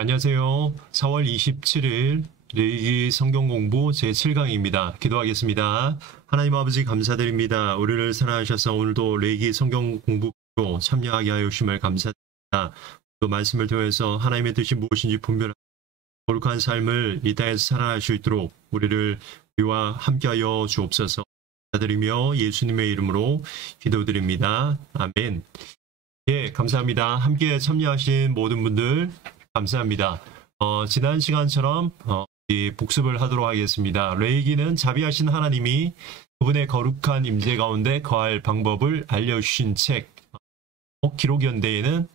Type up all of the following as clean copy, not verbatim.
안녕하세요. 4월 27일 레위기 성경 공부 제7강입니다. 기도하겠습니다. 하나님 아버지 감사드립니다. 우리를 사랑하셔서 오늘도 레위기 성경 공부 참여하게 하여 주심을 감사드립니다. 또 말씀을 통해서 하나님의 뜻이 무엇인지 분별하고 거룩한 삶을 이 땅에서 살아갈 수 있도록 우리와 함께하여 주옵소서. 감사드리며 예수님의 이름으로 기도드립니다. 아멘. 예, 감사합니다. 함께 참여하신 모든 분들 감사합니다. 지난 시간처럼 이 복습을 하도록 하겠습니다. 레위기는 자비하신 하나님이 그분의 거룩한 임재 가운데 거할 방법을 알려주신 책. 기록 연대에는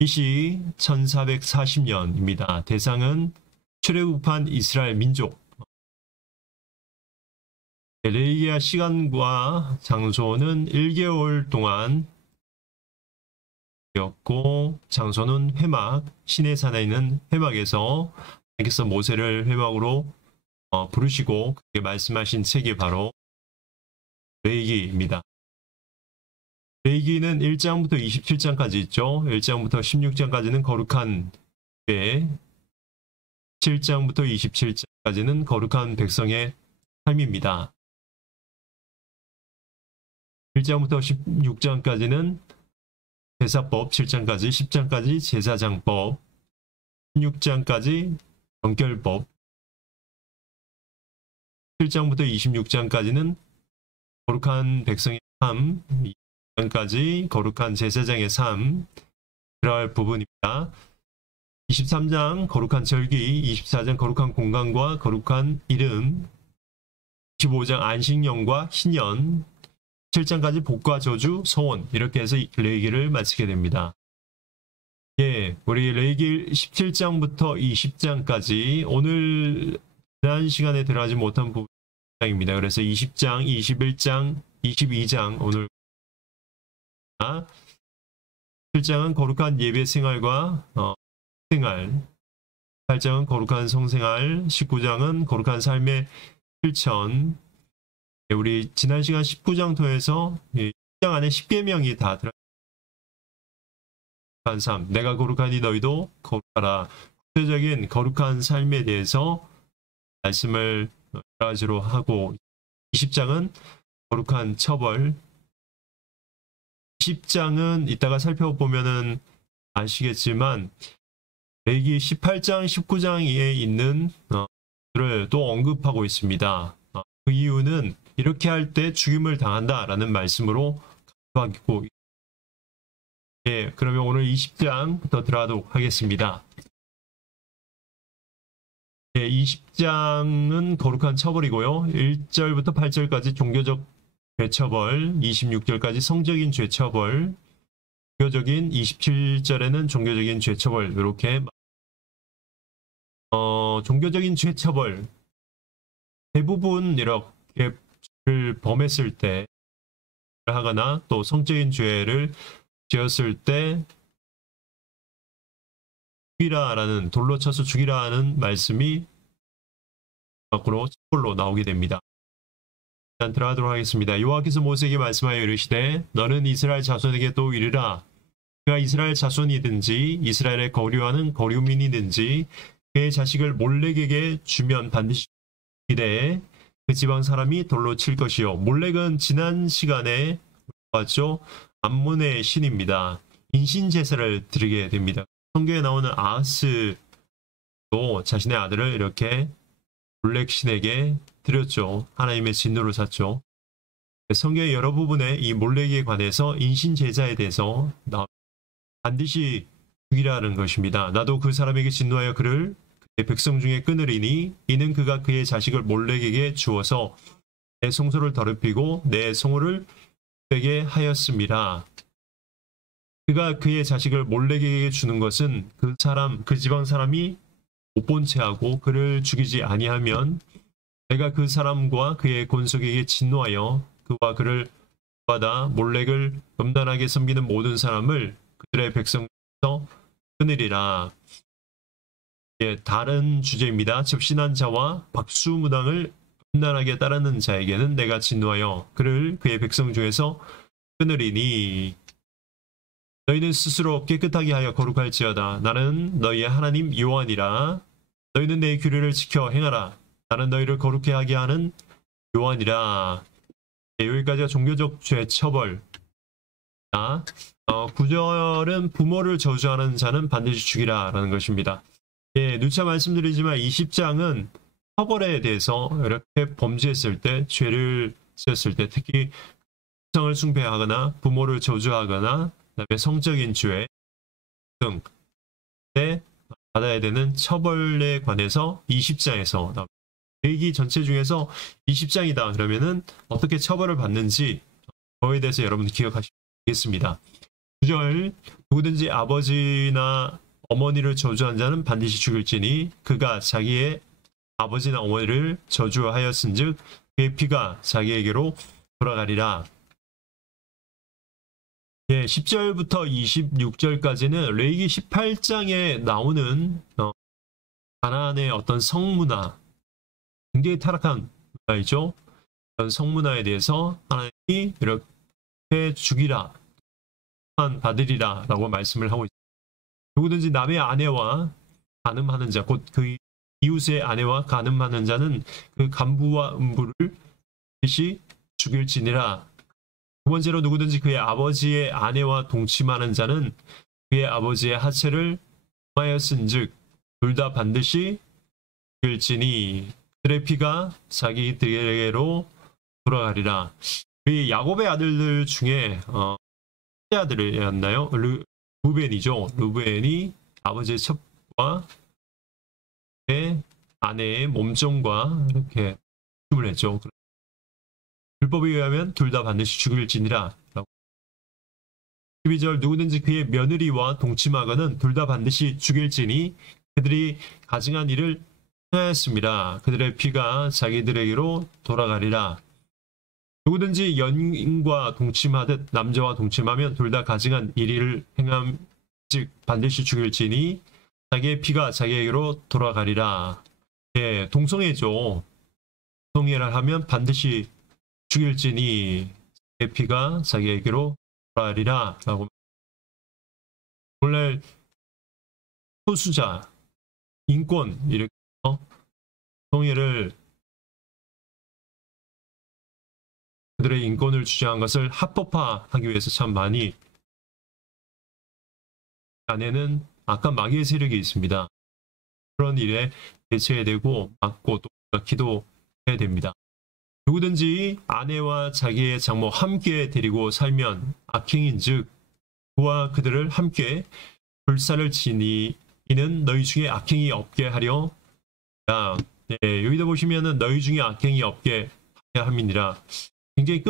BC 1440년입니다. 대상은 출애굽한 이스라엘 민족. 레위기의 시간과 장소는 1개월 동안 였고 장소는 회막, 시내산에 있는 회막에서 하나님께서 모세를 회막으로 부르시고 그렇게 말씀하신 책이 바로 레위기입니다. 레위기는 1장부터 27장까지 있죠. 1장부터 16장까지는 거룩한 배, 7장부터 27장까지는 거룩한 백성의 삶입니다. 1장부터 16장까지는 제사법, 7장까지 10장까지 제사장법, 16장까지 정결법, 7장부터 26장까지는 거룩한 백성의 삶, 2장까지 거룩한 제사장의 삶, 그럴 부분입니다. 23장 거룩한 절기, 24장 거룩한 공간과 거룩한 이름, 25장 안식년과 희년, 7장까지 복과 저주, 소원 이렇게 해서 레위기를 마치게 됩니다. 예, 우리 레위기 17장부터 20장까지 오늘 지난 시간에 들어가지 못한 부분입니다. 그래서 20장, 21장, 22장 오늘 7장은 거룩한 예배 생활과 생활, 8장은 거룩한 성생활, 19장은 거룩한 삶의 실천. 우리 지난 시간 19장 통해서 10장 안에 10계명이 다 들어간 삶, 내가 거룩하니 너희도 거룩하라. 구체적인 거룩한 삶에 대해서 말씀을 여러 가지로 하고 20장은 거룩한 처벌, 10장은 이따가 살펴보면은 아시겠지만 레위기 18장, 19장에 있는 들을 또 언급하고 있습니다. 그 이유는 이렇게 할 때 죽임을 당한다라는 말씀으로 하고 예, 그러면 오늘 20장부터 들어가도록 하겠습니다. 예, 20장은 거룩한 처벌이고요. 1절부터 8절까지 종교적 죄처벌, 26절까지 성적인 죄처벌, 종교적인 27절에는 종교적인 죄처벌 이렇게 종교적인 죄처벌 대부분 이렇게 죄를 범했을 때 하거나 또 성적인 죄를 지었을 때 죽이라라는 돌로 쳐서 죽이라는 말씀이 밖으로 처벌로 나오게 됩니다. 일단 들어가도록 하겠습니다. 여호와께서 모세에게 말씀하여 이르시되 너는 이스라엘 자손에게 또 이르라. 그가 이스라엘 자손이든지 이스라엘의 거류하는 거류민이든지 그의 자식을 몰렉에게 주면 반드시 이래 그 지방 사람이 돌로 칠 것이요. 몰렉은 지난 시간에 봤죠. 암몬의 신입니다. 인신 제사를 드리게 됩니다. 성경에 나오는 아하스도 자신의 아들을 이렇게 몰렉 신에게 드렸죠. 하나님의 진노를 샀죠. 성경의 여러 부분에 이 몰렉에 관해서 인신 제사에 대해서 반드시 죽이라는 것입니다. 나도 그 사람에게 진노하여 그를 내 백성 중에 끊으리니 이는 그가 그의 자식을 몰렉에게 주어서 내 성소를 더럽히고 내 성호를 되게 하였음이라. 그가 그의 자식을 몰렉에게 주는 것은 그 지방 사람이 못 본 채하고 그를 죽이지 아니하면 내가 그 사람과 그의 권속에게 진노하여 그와 그를 받아 몰렉을 음란하게 섬기는 모든 사람을 그들의 백성에서 끊으리라. 예, 다른 주제입니다. 접신한 자와 박수무당을 음란하게 따르는 자에게는 내가 진노하여 그를 그의 백성 중에서 끊으리니 너희는 스스로 깨끗하게 하여 거룩할지어다. 나는 너희의 하나님 여호와니라. 너희는 내 규례를 지켜 행하라. 나는 너희를 거룩해 하게 하는 여호와니라. 여기까지가 종교적 죄 처벌. 9절은 부모를 저주하는 자는 반드시 죽이라 라는 것입니다. 누차 말씀드리지만 이 10장은 처벌에 대해서 이렇게 범죄했을 때, 죄를 지었을 때, 특히 성을 숭배하거나 부모를 저주하거나 그다음에 성적인 죄 등에 받아야 되는 처벌에 관해서 20장에서 나옵니다. 얘기 전체 중에서 20장이다 그러면은 어떻게 처벌을 받는지 그거에 대해서 여러분 기억하시면 되겠습니다. 9절 누구든지 아버지나 어머니를 저주한 자는 반드시 죽일지니 그가 자기의 아버지나 어머니를 저주하였은즉 그의 피가 자기에게로 돌아가리라. 10절부터 26절까지는 레위기 18장에 나오는 가나안의 어떤 성문화, 굉장히 타락한 문화이죠. 그런 성문화에 대해서 하나님이 이렇게 죽이라, 받으리라 라고 말씀을 하고 있습니다. 누구든지 남의 아내와 간음하는 자, 곧 그 이웃의 아내와 간음하는 자는 그 간부와 음부를 반드시 죽일지니라. 두 번째로 누구든지 그의 아버지의 아내와 동침하는 자는 그의 아버지의 하체를 범하였은즉 둘 다 반드시 죽일지니 그들의 피가 자기들에게로 돌아가리라. 우리 야곱의 아들들 중에 아들이었나요? 루벤이죠. 루벤이 아버지의 첩과 아내의 몸종과 이렇게 죽음을 했죠. 율법에 의하면 둘 다 반드시 죽일지니라. 12절 누구든지 그의 며느리와 동침하거든 둘 다 반드시 죽일지니 그들이 가증한 일을 행하였습니다. 그들의 피가 자기들에게로 돌아가리라. 누구든지 연인과 동침하듯 남자와 동침하면 둘 다 가증한 일을 행함 즉 반드시 죽일지니 자기의 피가 자기에게로 돌아가리라. 동성애죠. 동성애를 하면 반드시 죽일지니 자기의 피가 자기에게로 돌아가리라 라고. 원래 소수자, 인권 이렇게 동성애를 그들의 인권을 주장한 것을 합법화하기 위해서 참 많이 안에는 악한 마귀의 세력이 있습니다. 그런 일에 대처해야 되고 막고 또 기도해야 됩니다. 누구든지 아내와 자기의 장모 함께 데리고 살면 악행인즉 그와 그들을 함께 불사를 지니는 너희 중에 악행이 없게 하려. 여기다 보시면은 너희 중에 악행이 없게 하려 함이니라. 굉장히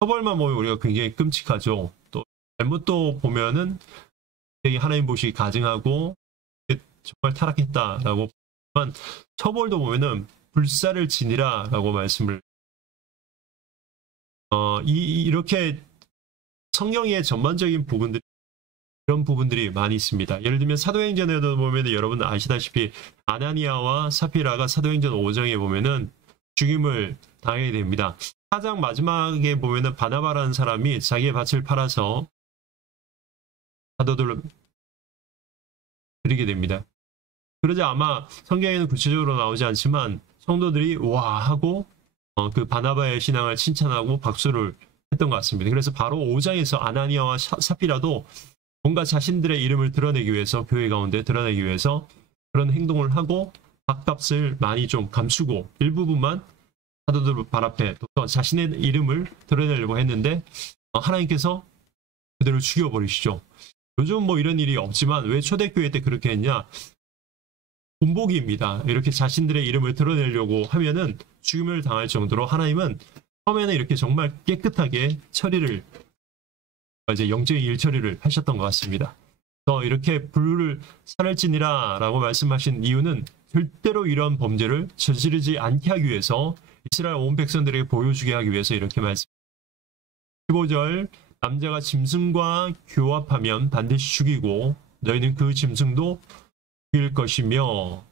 처벌만 보면 우리가 굉장히 끔찍하죠. 또 잘못도 보면은 하나님 보시기 가증하고 정말 타락했다라고 하지만 처벌도 보면은 불사를 지니라라고 말씀을 이렇게 성경의 전반적인 부분들이 이런 부분들이 많이 있습니다. 예를 들면 사도행전에도 보면 여러분 아시다시피 아나니아와 사피라가 사도행전 5장에 보면은 죽임을 당하게 됩니다. 4장 마지막에 보면은 바나바라는 사람이 자기의 밭을 팔아서 사도들로 드리게 됩니다. 그러자 아마 성경에는 구체적으로 나오지 않지만 성도들이 와 하고 그 바나바의 신앙을 칭찬하고 박수를 했던 것 같습니다. 그래서 바로 5장에서 아나니아와 사피라도 뭔가 자신들의 이름을 드러내기 위해서 교회 가운데 드러내기 위해서 그런 행동을 하고 밥값을 많이 좀 감추고 일부분만 사도들 발 앞에 또 자신의 이름을 드러내려고 했는데 하나님께서 그들을 죽여버리시죠. 요즘 뭐 이런 일이 없지만 왜 초대교회 때 그렇게 했냐? 본보기입니다. 이렇게 자신들의 이름을 드러내려고 하면은 죽임을 당할 정도로 하나님은 처음에는 이렇게 정말 깨끗하게 처리를 이제 영적인 일 처리를 하셨던 것 같습니다. 그래서 이렇게 불을 살을지니라 라고 말씀하신 이유는 절대로 이런 범죄를 저지르지 않게 하기 위해서 이스라엘 온 백성들에게 보여주게 하기 위해서 이렇게 말씀. 15절 남자가 짐승과 교합하면 반드시 죽이고 너희는 그 짐승도 죽일 것이며.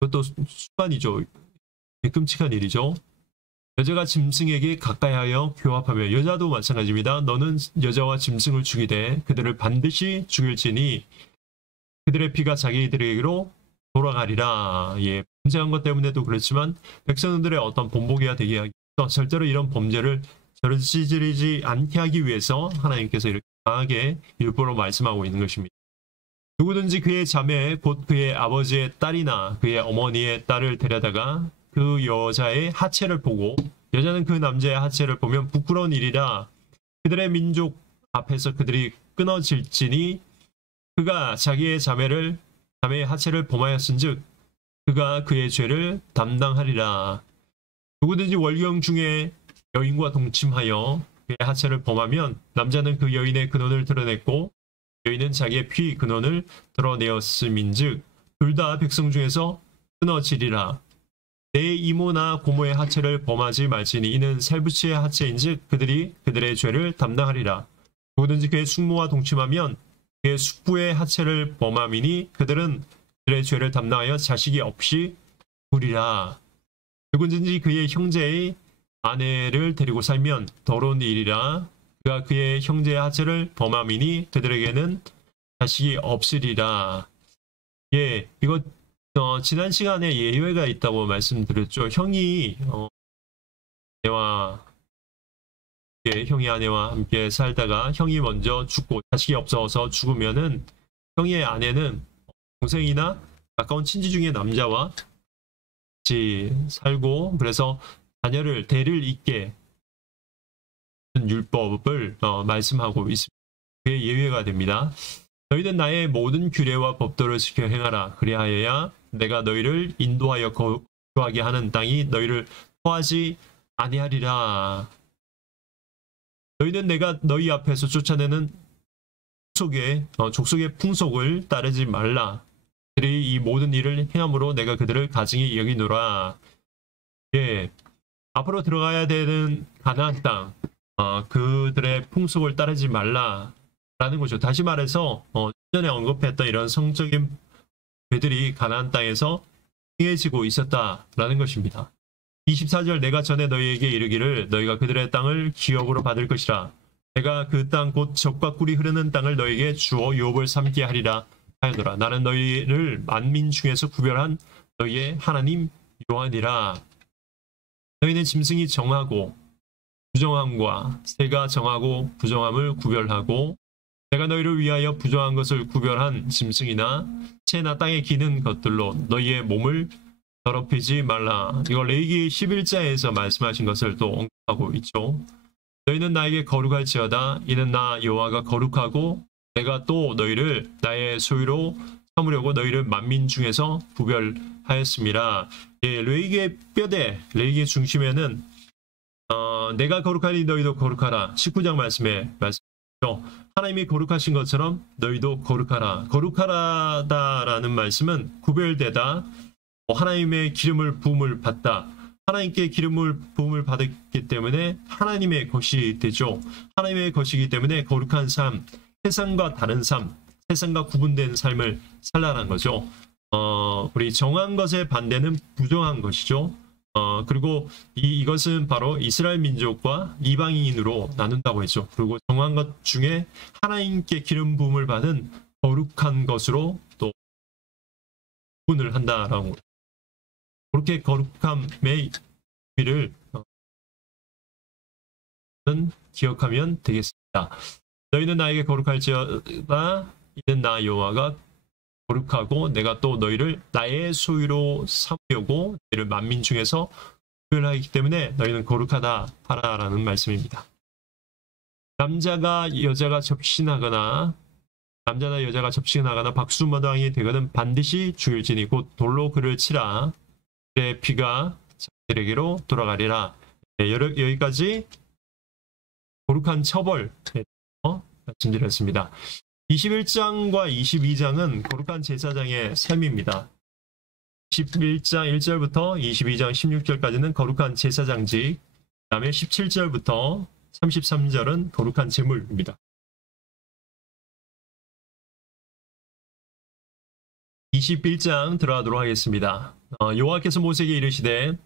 그것도 수반이죠. 끔찍한 일이죠. 여자가 짐승에게 가까이하여 교합하며 여자도 마찬가지입니다. 너는 여자와 짐승을 죽이되 그들을 반드시 죽일지니 그들의 피가 자기들에게로 돌아가리라. 예, 범죄한 것 때문에도 그렇지만 백성들의 어떤 본보기가 되게 하기 위해서 절대로 이런 범죄를 저지르지 않게 하기 위해서 하나님께서 이렇게 강하게 율법으로 말씀하고 있는 것입니다. 누구든지 그의 자매 곧 그의 아버지의 딸이나 그의 어머니의 딸을 데려다가 그 여자의 하체를 보고 여자는 그 남자의 하체를 보면 부끄러운 일이라. 그들의 민족 앞에서 그들이 끊어질지니 그가 자기의 자매의 하체를 범하였은즉 그가 그의 죄를 담당하리라. 누구든지 월경 중에 여인과 동침하여 그의 하체를 범하면 남자는 그 여인의 근원을 드러냈고 여인은 자기의 피 근원을 드러내었음인즉 둘 다 백성 중에서 끊어지리라. 내 이모나 고모의 하체를 범하지 말지니 이는 살부치의 하체인즉 그들이 그들의 죄를 담당하리라. 누구든지 그의 숙모와 동침하면 그의 숙부의 하체를 범함이니 그들은 그들의 죄를 담당하여 자식이 없이 죽으리라. 누구든지 그의 형제의 아내를 데리고 살면 더러운 일이라. 그가 그의 형제의 하체를 범함이니 그들에게는 자식이 없으리라. 예, 이거 지난 시간에 예외가 있다고 말씀드렸죠. 형이 형이 아내와 함께 살다가 형이 먼저 죽고 자식이 없어서 죽으면은 형의 아내는 동생이나 가까운 친지 중에 남자와 같이 살고 그래서 대를 잇게 율법을 말씀하고 있습니다. 그게 예외가 됩니다. 너희는 나의 모든 규례와 법도를 지켜 행하라. 그리하여야 내가 너희를 인도하여 거주하게 하는 땅이 너희를 토하지 아니하리라. 너희는 내가 너희 앞에서 쫓아내는 족속의 풍속을 따르지 말라. 그들이 이 모든 일을 행함으로 내가 그들을 가증히 여기노라. 예, 앞으로 들어가야 되는 가나안 땅, 그들의 풍속을 따르지 말라라는 거죠. 다시 말해서 전에 언급했던 이런 성적인 죄들이 가나안 땅에서 행해지고 있었다라는 것입니다. 24절 내가 전에 너희에게 이르기를 너희가 그들의 땅을 기업으로 받을 것이라. 내가 그 땅 곧 젖과 꿀이 흐르는 땅을 너희에게 주어 유업을 삼게 하리라 하였노라. 나는 너희를 만민 중에서 구별한 너희의 하나님 여호와니라. 너희는 짐승이 정하고 부정함과 새가 정하고 부정함을 구별하고 내가 너희를 위하여 부정한 것을 구별한 짐승이나 새나 땅에 기는 것들로 너희의 몸을 더럽히지 말라. 이거 레위기 11자에서 말씀하신 것을 또 언급하고 있죠. 너희는 나에게 거룩할지어다. 이는 나 여호와가 거룩하고 내가 또 너희를 나의 소유로 삼으려고 너희를 만민 중에서 구별하였습니다. 예, 레위기의 뼈대, 레위기의 중심에는 내가 거룩하니 너희도 거룩하라. 19장 말씀에 말씀하셨죠. 하나님이 거룩하신 것처럼 너희도 거룩하라. 거룩하다라는 말씀은 구별되다, 하나님의 기름을 부음을 받다. 하나님께 기름을 부음을 받았기 때문에 하나님의 것이 되죠. 하나님의 것이기 때문에 거룩한 삶, 세상과 다른 삶, 세상과 구분된 삶을 살라는 거죠. 우리 정한 것의 반대는 부정한 것이죠. 그리고 이것은 바로 이스라엘 민족과 이방인으로 나눈다고 했죠. 그리고 정한 것 중에 하나님께 기름 부음을 받은 거룩한 것으로 또 구분을 한다라고. 그렇게 거룩함의 의미를 기억하면 되겠습니다. 너희는 나에게 거룩할지어다. 이는 나 여호와가 거룩하고 내가 또 너희를 나의 소유로 삼으려고 너희를 만민 중에서 구별하기 때문에 너희는 거룩하다 하라라는 말씀입니다. 남자나 여자가 접신하거나 박수무당이 되거든 반드시 죽일지니 곧 돌로 그를 치라. 그의 피가 자기들에게로 돌아가리라. 네, 여기까지 거룩한 처벌 말씀드렸습니다. 21장과 22장은 거룩한 제사장의 삶입니다. 11장 1절부터 22장 16절까지는 거룩한 제사장직, 그 다음에 17절부터 33절은 거룩한 제물입니다. 21장 들어가도록 하겠습니다. 여호와께서 모세에게 이르시되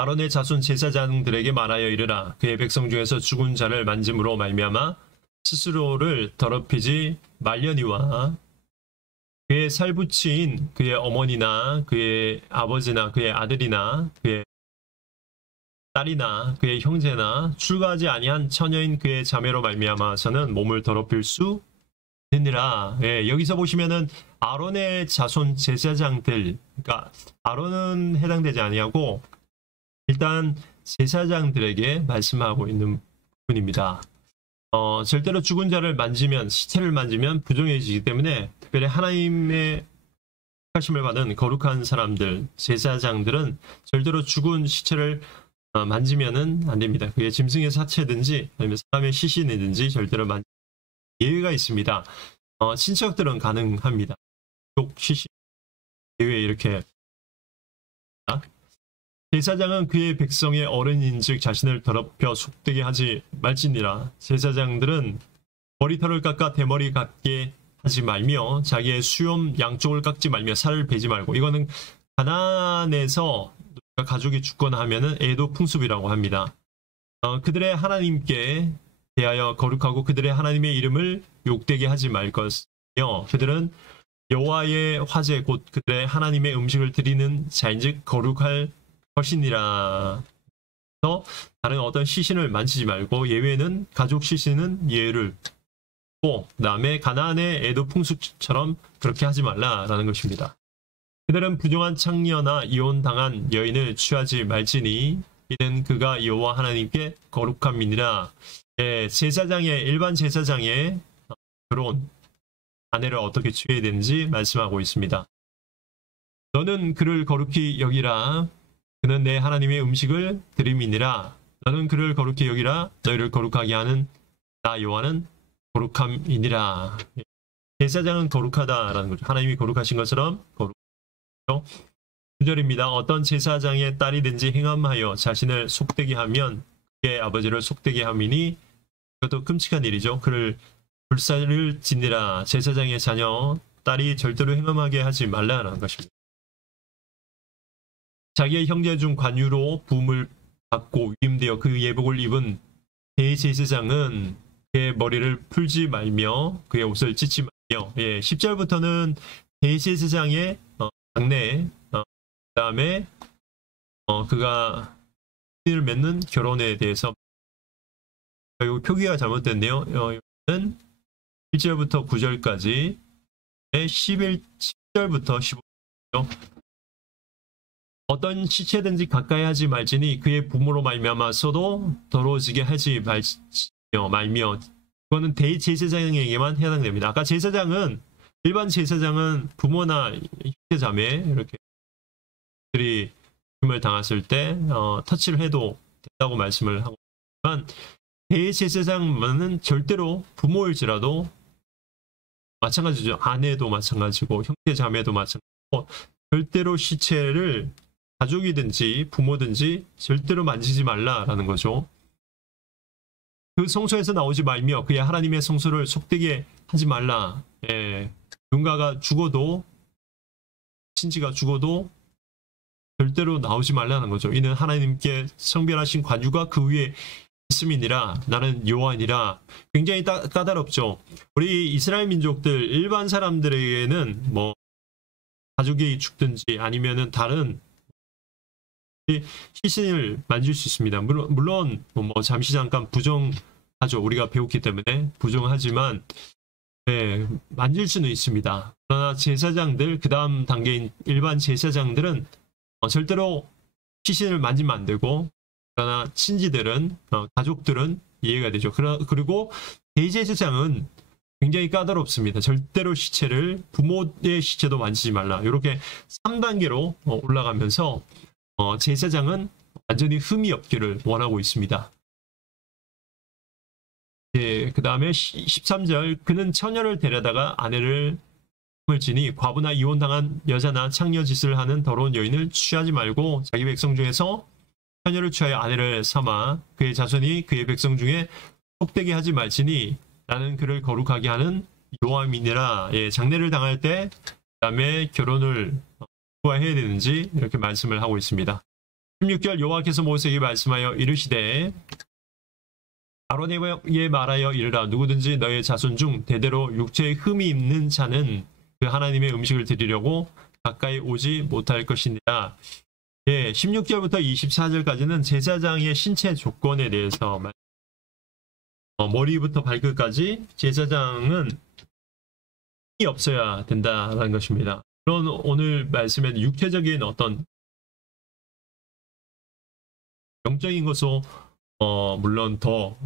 아론의 자손 제사장들에게 말하여 이르라. 그의 백성 중에서 죽은 자를 만짐으로 말미암아 스스로를 더럽히지 말려니와 그의 살부치인 그의 어머니나 그의 아버지나 그의 아들이나 그의 딸이나 그의 형제나 출가하지 아니한 처녀인 그의 자매로 말미암아서는 몸을 더럽힐 수 있느니라. 예, 여기서 보시면은 아론의 자손 제사장들, 그러니까 아론은 해당되지 아니하고 일단 제사장들에게 말씀하고 있는 부분입니다. 절대로 죽은 자를 만지면, 시체를 만지면 부정해지기 때문에 특별히 하나님의 하심을 받은 거룩한 사람들, 제사장들은 절대로 죽은 시체를 만지면은 안 됩니다. 그게 짐승의 사체든지 아니면 사람의 시신이든지 절대로 예외가 있습니다. 친척들은 가능합니다. 시신 예외 이렇게. 제사장은 그의 백성의 어른인즉 자신을 더럽혀 속되게 하지 말지니라. 제사장들은 머리털을 깎아 대머리 같게 하지 말며 자기의 수염 양쪽을 깎지 말며 살을 베지 말고, 이거는 가나안에서 가족이 죽거나 하면은 애도 풍습이라고 합니다. 그들의 하나님께 대하여 거룩하고 그들의 하나님의 이름을 욕되게 하지 말 것이며 그들은 여호와의 화제 곧 그들의 하나님의 음식을 드리는 자인즉 거룩할 것이니라. 그래서 다른 어떤 시신을 만지지 말고, 예외는 가족 시신은 예외를 두고, 그 다음에 가나안의 애도 풍습처럼 그렇게 하지 말라라는 것입니다. 그들은 부정한 창녀나 이혼당한 여인을 취하지 말지니 이는 그가 여호와 하나님께 거룩함이니라. 예, 제사장의 일반 제사장의 결혼 아내를 어떻게 취해야 되는지 말씀하고 있습니다. 너는 그를 거룩히 여기라. 그는 내 하나님의 음식을 드림이니라. 너는 그를 거룩히 여기라. 너희를 거룩하게 하는 나 여호와는 거룩함이니라. 제사장은 거룩하다라는 거죠. 하나님이 거룩하신 것처럼 거룩. 9절입니다. 어떤 제사장의 딸이든지 행함하여 자신을 속되게 하면 그의 아버지를 속되게 함이니 이것도 끔찍한 일이죠. 그를 불사를 지니라. 제사장의 자녀 딸이 절대로 행함하게 하지 말라라는 것입니다. 자기의 형제 중 관유로 부음을 받고 위임되어 그 예복을 입은 대제사장은 그의 머리를 풀지 말며 그의 옷을 찢지 말며, 10절부터는 대제사장의 장래, 그 다음에 그가 신을 맺는 결혼에 대해서, 여기 표기가 잘못됐네요. 여기는 1절부터 9절까지 10절부터 15절. 어떤 시체든지 가까이 하지 말지니 그의 부모로 말미암아서도 더러워지게 하지 말며. 이거는 대제사장에게만 해당됩니다. 아까 제사장은, 일반 제사장은 부모나 형제자매 이렇게 들이 죽음을 당했을 때 터치를 해도 된다고 말씀을 하고 있지만, 대제사장은 절대로 부모일지라도 마찬가지죠. 아내도 마찬가지고 형제자매도 마찬가지고 절대로 시체를 가족이든지 부모든지 절대로 만지지 말라라는 거죠. 그 성소에서 나오지 말며 그의 하나님의 성소를 속되게 하지 말라. 누군가가 죽어도, 친지가 죽어도 절대로 나오지 말라는 거죠. 이는 하나님께 성별하신 관유가 그 위에 있음이니라. 나는 여호와니라. 굉장히 까다롭죠. 우리 이스라엘 민족들 일반 사람들에게는 뭐 가족이 죽든지 아니면은 다른 시신을 만질 수 있습니다. 물론 뭐 잠시 잠깐 부정하죠. 우리가 배웠기 때문에 부정하지만 만질 수는 있습니다. 그러나 제사장들, 그 다음 단계인 일반 제사장들은 절대로 시신을 만지면 안 되고, 그러나 친지들은, 가족들은 이해가 되죠. 그리고 대제사장은 굉장히 까다롭습니다. 절대로 시체를, 부모의 시체도 만지지 말라. 이렇게 3단계로 올라가면서 제사장은 완전히 흠이 없기를 원하고 있습니다. 그 다음에 13절, 그는 처녀를 데려다가 아내를 지니 과부나 이혼당한 여자나 창녀 짓을 하는 더러운 여인을 취하지 말고 자기 백성 중에서 처녀를 취하여 아내를 삼아 그의 자손이 그의 백성 중에 속되게 하지 말지니 나는 그를 거룩하게 하는 여호와이니라. 장례를 당할 때 그 다음에 결혼을 누가 해야 되는지 이렇게 말씀을 하고 있습니다. 16절 여호와께서 모세에게 말씀하여 이르시되 아론에게 말하여 이르라. 누구든지 너의 자손 중 대대로 육체에 흠이 있는 자는 그 하나님의 음식을 드리려고 가까이 오지 못할 것이니라. 예, 16절부터 24절까지는 제사장의 신체 조건에 대해서 머리부터 발끝까지 제사장은 힘이 없어야 된다는 것입니다. 그런 오늘 말씀에 육체적인 어떤 영적인 것으로 물론 더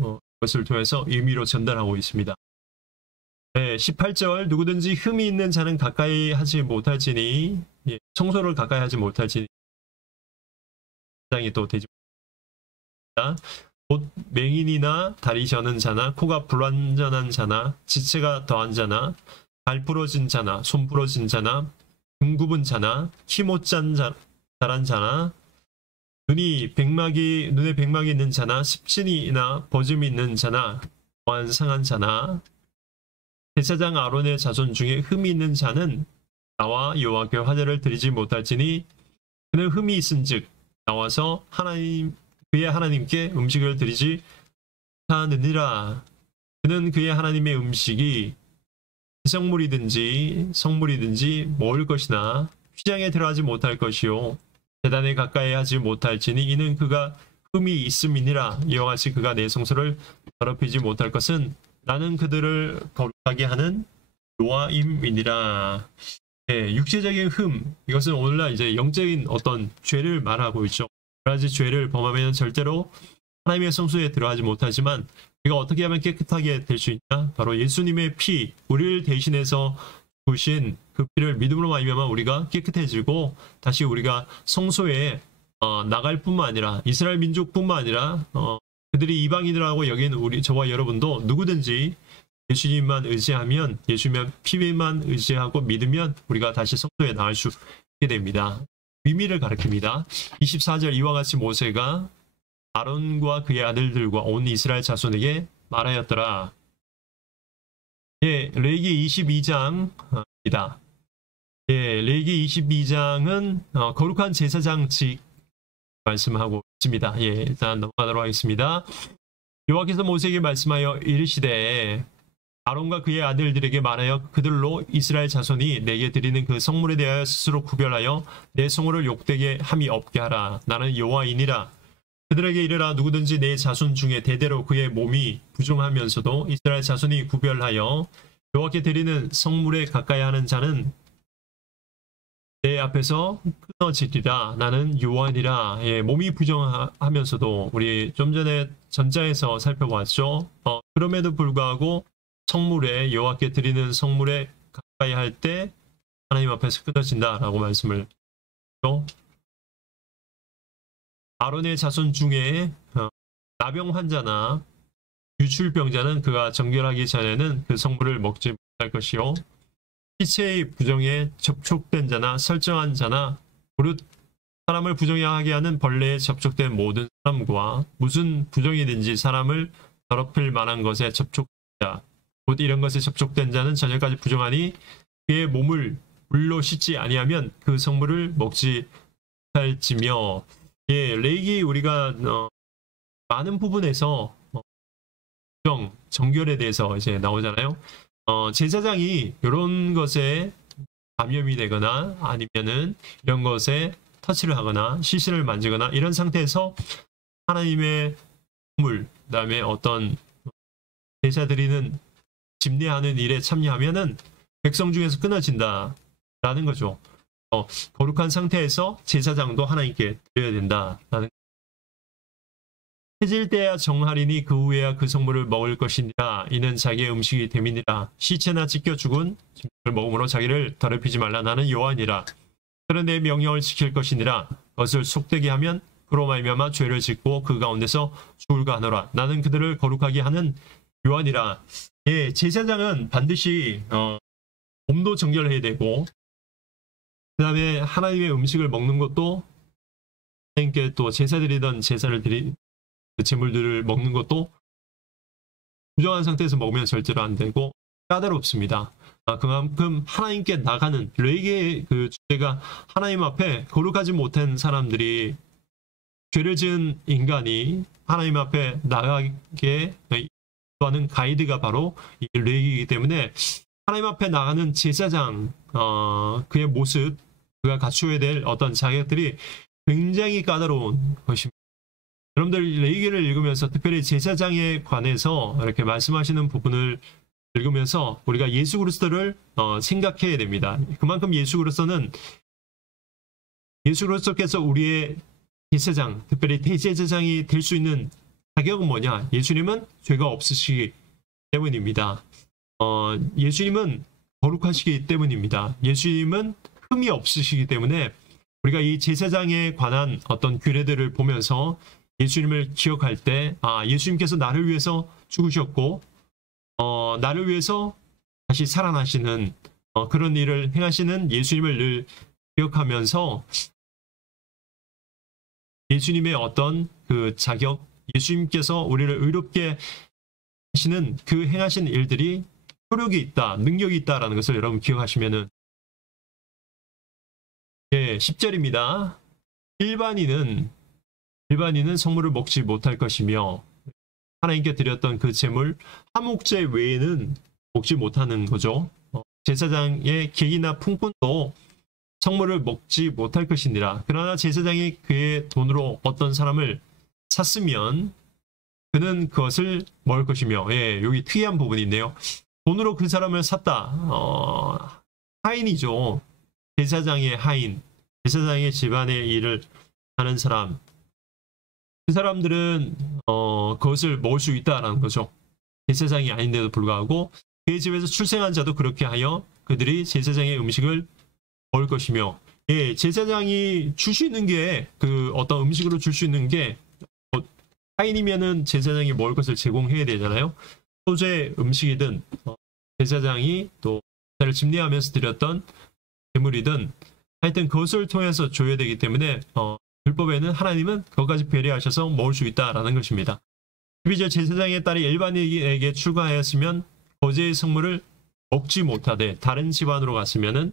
그것을 통해서 의미로 전달하고 있습니다. 네, 18절 누구든지 흠이 있는 자는 가까이 하지 못할지니 청소를 가까이 하지 못할지니 장이 또 되지 못합니다. 곧 맹인이나 다리 저는 자나 코가 불완전한 자나 지체가 더한 자나 발 부러진 자나 손 부러진 자나 등 굽은 자나 키 못 자란 자나 눈에 백막이 있는 자나 십진이나 버짐이 있는 자나 또한 상한 자나 제사장 아론의 자손 중에 흠이 있는 자는 나와 여호와께 화제를 드리지 못할지니 그는 흠이 있은즉 나와서 그의 하나님께 음식을 드리지 못하느니라. 그는 그의 하나님의 음식이 성물이든지 먹을 것이나 휘장에 들어가지 못할 것이요 제단에 가까이 하지 못할지니 이는 그가 흠이 있음이니라. 이와 같이 그가 내 성소를 더럽히지 못할 것은 나는 그들을 거룩하게 하는 여호와임이니라. 네, 육체적인 흠, 이것은 오늘날 이제 영적인 어떤 죄를 말하고 있죠. 여러 가지 죄를 범하면 절대로 하나님의 성소에 들어가지 못하지만 우리가 어떻게 하면 깨끗하게 될 수 있냐? 바로 예수님의 피, 우리를 대신해서 주신 그 피를 믿음으로 말미암아 우리가 깨끗해지고 다시 우리가 성소에 나갈 뿐만 아니라 이스라엘 민족뿐만 아니라 그들이 이방인이라고 여긴 저와 여러분도 누구든지 예수님만 의지하면 예수님의 피만 의지하고 믿으면 우리가 다시 성소에 나갈 수 있게 됩니다. 의미를 가리킵니다. 24절 이와 같이 모세가 아론과 그의 아들들과 온 이스라엘 자손에게 말하였더라. 예, 레위기 22장입니다. 예, 레위기 22장은 거룩한 제사장직 말씀하고 있습니다. 예, 일단 넘어가도록 하겠습니다. 여호와께서 모세에게 말씀하여 이르시되 아론과 그의 아들들에게 말하여 그들로 이스라엘 자손이 내게 드리는 그 성물에 대하여 스스로 구별하여 내 성물을 욕되게 함이 없게 하라. 나는 여호와이니라. 그들에게 이르라. 누구든지 내 자손 중에 대대로 그의 몸이 부정하면서도 이스라엘 자손이 구별하여 여호와께 드리는 성물에 가까이 하는 자는 내 앞에서 끊어지리라. 나는 여호와니라. 예, 몸이 부정하면서도 우리 좀 전에 전자에서 살펴봤죠. 그럼에도 불구하고 성물에 여호와께 드리는 성물에 가까이 할 때 하나님 앞에서 끊어진다라고 말씀을 했죠. 아론의 자손 중에 나병 환자나 유출병자는 그가 정결하기 전에는 그 성물을 먹지 못할 것이요. 시체의 부정에 접촉된 자나 설정한 자나 무릇 사람을 부정하게 하는 벌레에 접촉된 모든 사람과 무슨 부정이든지 사람을 더럽힐 만한 것에 접촉된 자 곧 이런 것에 접촉된 자는 저녁까지 부정하니 그의 몸을 물로 씻지 아니하면 그 성물을 먹지 못할지며. 예, 레위기 우리가 많은 부분에서 정결에 대해서 이제 나오잖아요. 제사장이 이런 것에 감염이 되거나 아니면은 이런 것에 터치를 하거나 시신을 만지거나 이런 상태에서 하나님의 물, 그다음에 어떤 제사 드리는 집례하는 일에 참여하면은 백성 중에서 끊어진다라는 거죠. 거룩한 상태에서 제사장도 하나님께 드려야 된다라는. 해질 때야 정하리니 그 후에야 그 성물을 먹을 것이니라. 이는 자기의 음식이 됨이니라. 시체나 찢겨 죽은 짐승을 먹음으로 자기를 더럽히지 말라. 나는 여호와니라. 그런 내 명령을 지킬 것이니라. 그것을 속되게 하면 그로 말미암아 죄를 짓고 그 가운데서 죽을까 하노라. 나는 그들을 거룩하게 하는 여호와니라. 예, 제사장은 반드시 몸도 정결해야 되고 그 다음에 하나님의 음식을 먹는 것도 하나님께 또 제사 드리던 제사를 드린 그 제물들을 먹는 것도 부정한 상태에서 먹으면 절대로 안 되고 까다롭습니다. 그만큼 하나님께 나가는 레위기의 그 주제가 하나님 앞에 거룩하지 못한 사람들이 죄를 지은 인간이 하나님 앞에 나가게 하는 가이드가 바로 이 레위이기 때문에 하나님 앞에 나가는 제사장 그의 모습, 그가 갖추어야 될 어떤 자격들이 굉장히 까다로운 것입니다. 여러분들 레위기를 읽으면서 특별히 제사장에 관해서 이렇게 말씀하시는 부분을 읽으면서 우리가 예수 그리스도를 생각해야 됩니다. 그만큼 예수 그리스도께서 우리의 제사장, 특별히 대제사장이 될 수 있는 자격은 뭐냐? 예수님은 죄가 없으시기 때문입니다. 예수님은 거룩하시기 때문입니다. 예수님은 흠이 없으시기 때문에 우리가 이 제사장에 관한 어떤 규례들을 보면서 예수님을 기억할 때, 예수님께서 나를 위해서 죽으셨고, 나를 위해서 다시 살아나시는 그런 일을 행하시는 예수님을 늘 기억하면서 예수님의 어떤 그 자격, 예수님께서 우리를 의롭게 하시는 그 행하신 일들이 효력이 있다, 능력이 있다라는 것을 여러분 기억하시면은 10절입니다. 일반인은 성물을 먹지 못할 것이며 하나님께 드렸던 그 제물 화목제 외에는 먹지 못하는 거죠. 제사장의 객이나 풍꾼도 성물을 먹지 못할 것이니라. 그러나 제사장이 그의 돈으로 어떤 사람을 샀으면 그는 그것을 먹을 것이며, 여기 특이한 부분이 있네요. 돈으로 그 사람을 샀다. 하인이죠. 제사장의 하인, 제사장의 집안의 일을 하는 사람, 그 사람들은 그것을 먹을 수 있다라는 거죠. 제사장이 아닌데도 불구하고 그의 집에서 출생한 자도 그렇게 하여 그들이 제사장의 음식을 먹을 것이며, 제사장이 줄 수 있는 게 그 어떤 음식으로 줄 수 있는 게 하인이면은 제사장이 먹을 것을 제공해야 되잖아요. 소재 음식이든 제사장이 또 제사를 집례하면서 드렸던 제물이든 하여튼 그것을 통해서 줘야 되기 때문에 율법에는 하나님은 그것까지 배려하셔서 먹을 수 있다라는 것입니다. 12절 제사장의 딸이 일반인에게 출가하였으면 거제의 성물을 먹지 못하되 다른 집안으로 갔으면은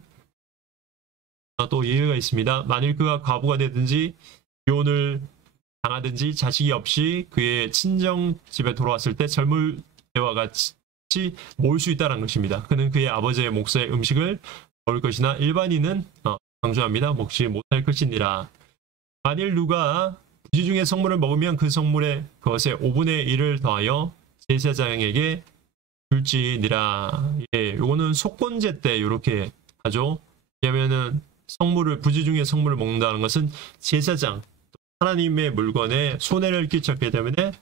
또 예외가 있습니다. 만일 그가 과부가 되든지 이혼을 당하든지 자식이 없이 그의 친정 집에 돌아왔을 때 젊을 때와 같이 먹을 수 있다는 것입니다. 그는 그의 아버지의 목사의 음식을 먹을 것이나 일반인은 강조합니다. 먹지 못할 것이니라. 만일 누가 부지 중에 성물을 먹으면 그 성물에 그것의 5분의 1을 더하여 제사장에게 줄지니라. 요거는 속건제 때 이렇게 하죠. 왜냐면은 부지 중에 성물을 먹는다는 것은 제사장, 하나님의 물건에 손해를 끼쳤기 때문에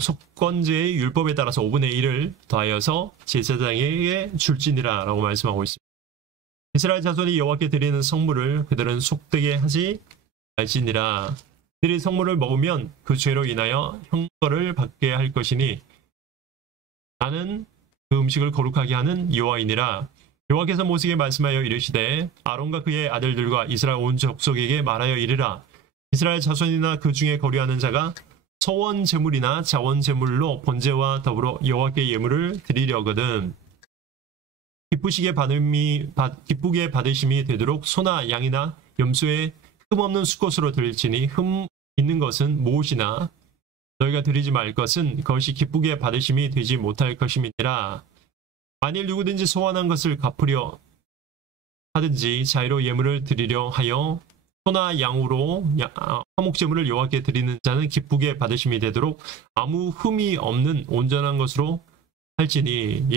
속건제의 율법에 따라서 5분의 1을 더하여서 제사장에게 줄지니라 라고 말씀하고 있습니다. 이스라엘 자손이 여호와께 드리는 성물을 그들은 속되게 하지 말지니라. 그들이 성물을 먹으면 그 죄로 인하여 형벌을 받게 할 것이니 나는 그 음식을 거룩하게 하는 여호와이니라. 여호와께서 모세에게 말씀하여 이르시되 아론과 그의 아들들과 이스라엘 온 족속에게 말하여 이르라. 이스라엘 자손이나 그 중에 거류하는 자가 서원 제물이나 자원 제물로 번제와 더불어 여호와께 예물을 드리려거든 기쁘게 받으심이 되도록 소나 양이나 염소의 흠 없는 수컷으로 드릴지니 흠 있는 것은 무엇이나 너희가 드리지 말 것은 그것이 기쁘게 받으심이 되지 못할 것임이니라. 만일 누구든지 소원한 것을 갚으려 하든지 자의로 예물을 드리려 하여 소나 양으로 화목제물을 여호와께 드리는 자는 기쁘게 받으심이 되도록 아무 흠이 없는 온전한 것으로 할지니.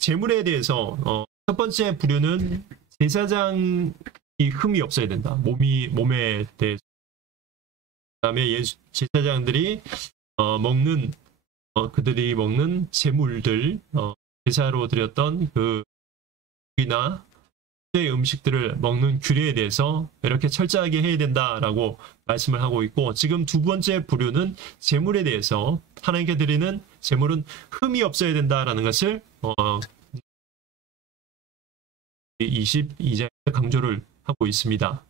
제물에 대해서 첫 번째 부류는 제사장이 흠이 없어야 된다. 몸에 대해서. 그다음에 제사장들이 그들이 먹는 제물들, 제사로 드렸던 그 고기나 음식들을 먹는 규례에 대해서 이렇게 철저하게 해야 된다라고 말씀을 하고 있고, 지금 두 번째 부류는 제물에 대해서 하나님께 드리는 제물은 흠이 없어야 된다라는 것을 22장에 강조를 하고 있습니다.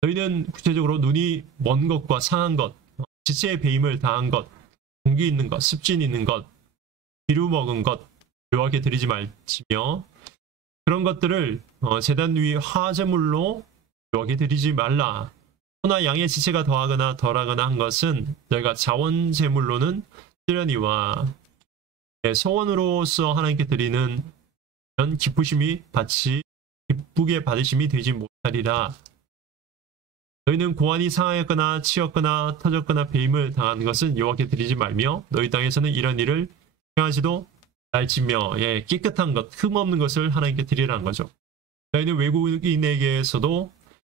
너희는 구체적으로 눈이 먼 것과 상한 것, 지체의 배임을 당한 것, 공기 있는 것, 습진 있는 것, 비루 먹은 것 여호와께 드리지 말지며 그런 것들을 제단 위 화제물로 여호와께 드리지 말라. 소나 양의 지체가 더하거나 덜하거나 한 것은 너희가 자원 제물로는 쓰려니와 소원으로서 하나님께 드리는 이런 기쁘게 받으심이 되지 못하리라. 너희는 고환이 상하였거나 치였거나 터졌거나 배임을 당한 것은 여호와께 드리지 말며 너희 땅에서는 이런 일을 행하지도 말지며 깨끗한 것, 흠없는 것을 하나님께 드리라는 거죠. 너희는 외국인에게서도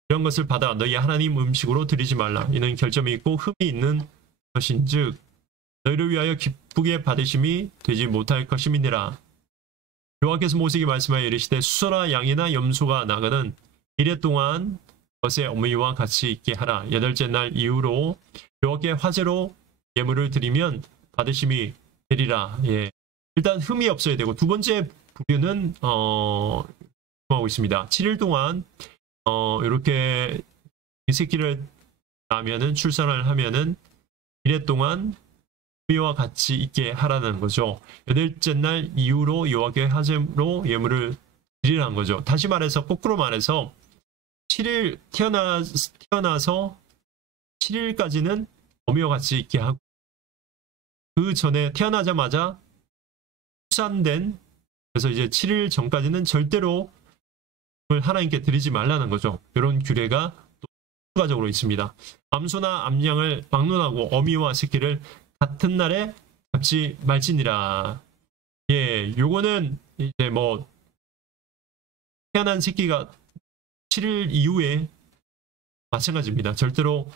이런 것을 받아 너희 하나님 음식으로 드리지 말라. 이는 결점이 있고 흠이 있는 것인즉 너희를 위하여 기쁘게 받으심이 되지 못할 것임이니라. 여호와께서 모세에게 말씀하여 이르시되 수소나 양이나 염소가 나거든 이래 동안 것의 어미와 같이 있게 하라. 8째 날 이후로 여호와께 화제로 예물을 드리면 받으심이 되리라. 일단 흠이 없어야 되고, 두 번째 부류는 하고 있습니다. 7일 동안 이렇게 이 새끼를 낳으면은, 출산을 하면은 이래 동안 어미와 같이 있게 하라는 거죠. 8째 날 이후로 여호와께 화제로 예물을 드리라는 거죠. 다시 말해서, 거꾸로 말해서 7일 태어나서 7일까지는 어미와 같이 있게 하고, 그 전에 태어나자마자 출산된, 그래서 이제 7일 전까지는 절대로 하나님께 드리지 말라는 거죠. 이런 규례가 또 추가적으로 있습니다. 암소나 암양을 막론하고 어미와 새끼를 같은 날에 잡지 말지니라. 요거는 이제 뭐 태어난 새끼가 7일 이후에 마찬가지입니다. 절대로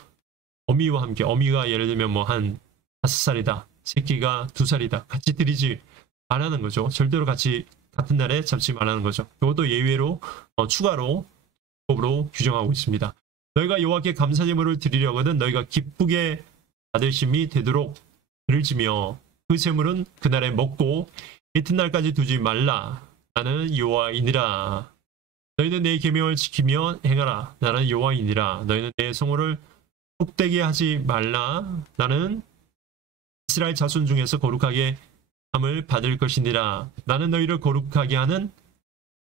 어미와 함께, 어미가 예를 들면 뭐 한 5살이다, 새끼가 2살이다, 같이 드리지 말라는 거죠. 절대로 같은 날에 잡지 말라는 거죠. 이것도 예외로 추가로 법으로 규정하고 있습니다. 너희가 여호와께 감사제물을 드리려거든 너희가 기쁘게 받으심이 되도록 들을 지며 그 제물은 그날에 먹고 이튿날까지 두지 말라. 나는 여호와이니라. 너희는 내 계명을 지키며 행하라. 나는 여호와이니라. 너희는 내 성호를 헛되게 하지 말라. 나는 이스라엘 자손 중에서 거룩하게 함을 받을 것이니라. 나는 너희를 거룩하게 하는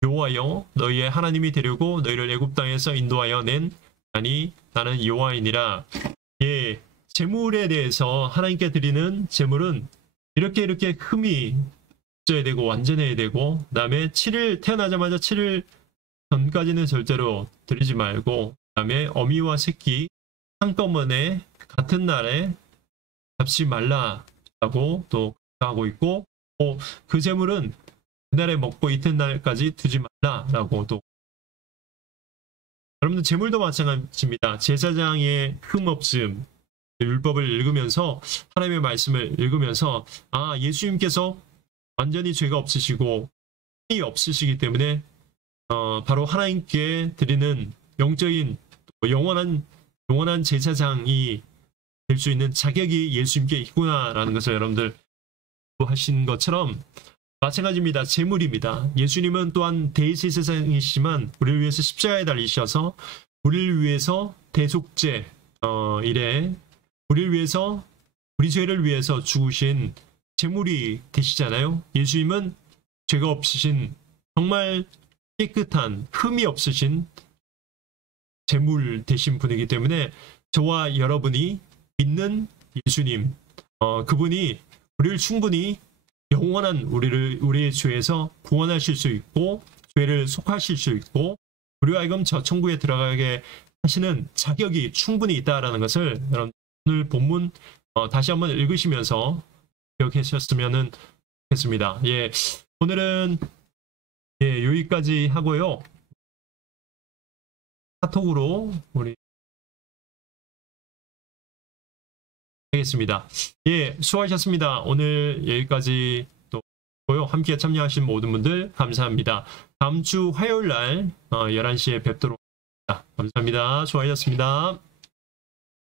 여호와여 너희의 하나님이 되려고 너희를 애굽 땅에서 인도하여 낸 아니 나는 여호와이니라. 제물에 대해서 하나님께 드리는 제물은 이렇게 흠이 없어야 되고 완전해야 되고, 그다음에 7일 태어나자마자 7일 전까지는 절대로 드리지 말고, 그다음에 어미와 새끼 한꺼번에 같은 날에 잡지 말라라고 또 하고 있고, 그 제물은 그날에 먹고 이튿날까지 두지 말라라고 또. 여러분들 제물도 마찬가지입니다. 제사장의 흠 없음, 율법을 읽으면서, 하나님의 말씀을 읽으면서, 예수님께서 완전히 죄가 없으시고 흠이 없으시기 때문에 바로 하나님께 드리는 영적인 영원한 제사장이 될 수 있는 자격이 예수님께 있구나라는 것을 여러분들 하신 것처럼 마찬가지입니다. 제물입니다. 예수님은 또한 대제사장이시지만 우리를 위해서 십자가에 달리셔서 우리를 위해서 대속죄 이래 우리를 위해서, 우리 죄를 위해서 죽으신 제물이 되시잖아요. 예수님은 죄가 없으신, 정말 깨끗한, 흠이 없으신 제물 되신 분이기 때문에 저와 여러분이 믿는 예수님, 그분이 우리를 충분히 영원한 우리의 죄에서 구원하실 수 있고, 죄를 속하실 수 있고, 우리와 하여금 저 천국에 들어가게 하시는 자격이 충분히 있다라는 것을 여러분 오늘 본문 다시 한번 읽으시면서 기억하셨으면 좋겠습니다. 오늘은 여기까지 하고요. 카톡으로 우리 하겠습니다. 수고하셨습니다. 오늘 여기까지 또 고요. 함께 참여하신 모든 분들 감사합니다. 다음 주 화요일 날 11시에 뵙도록 하겠습니다. 감사합니다. 수고하셨습니다.